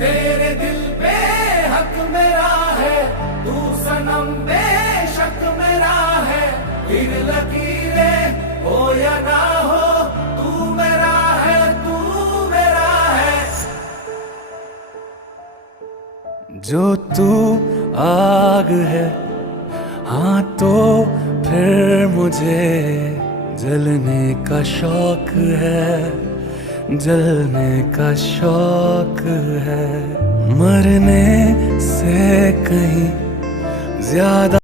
तेरे दिल पे हक मेरा है, तू सनम बेशक मेरा है। फिर लकीरें हो या ना हो, तू मेरा है, तू मेरा है। जो तू आग है, हाँ तो फिर मुझे जलने का शौक है, जलने का शौक है। मरने से कहीं ज्यादा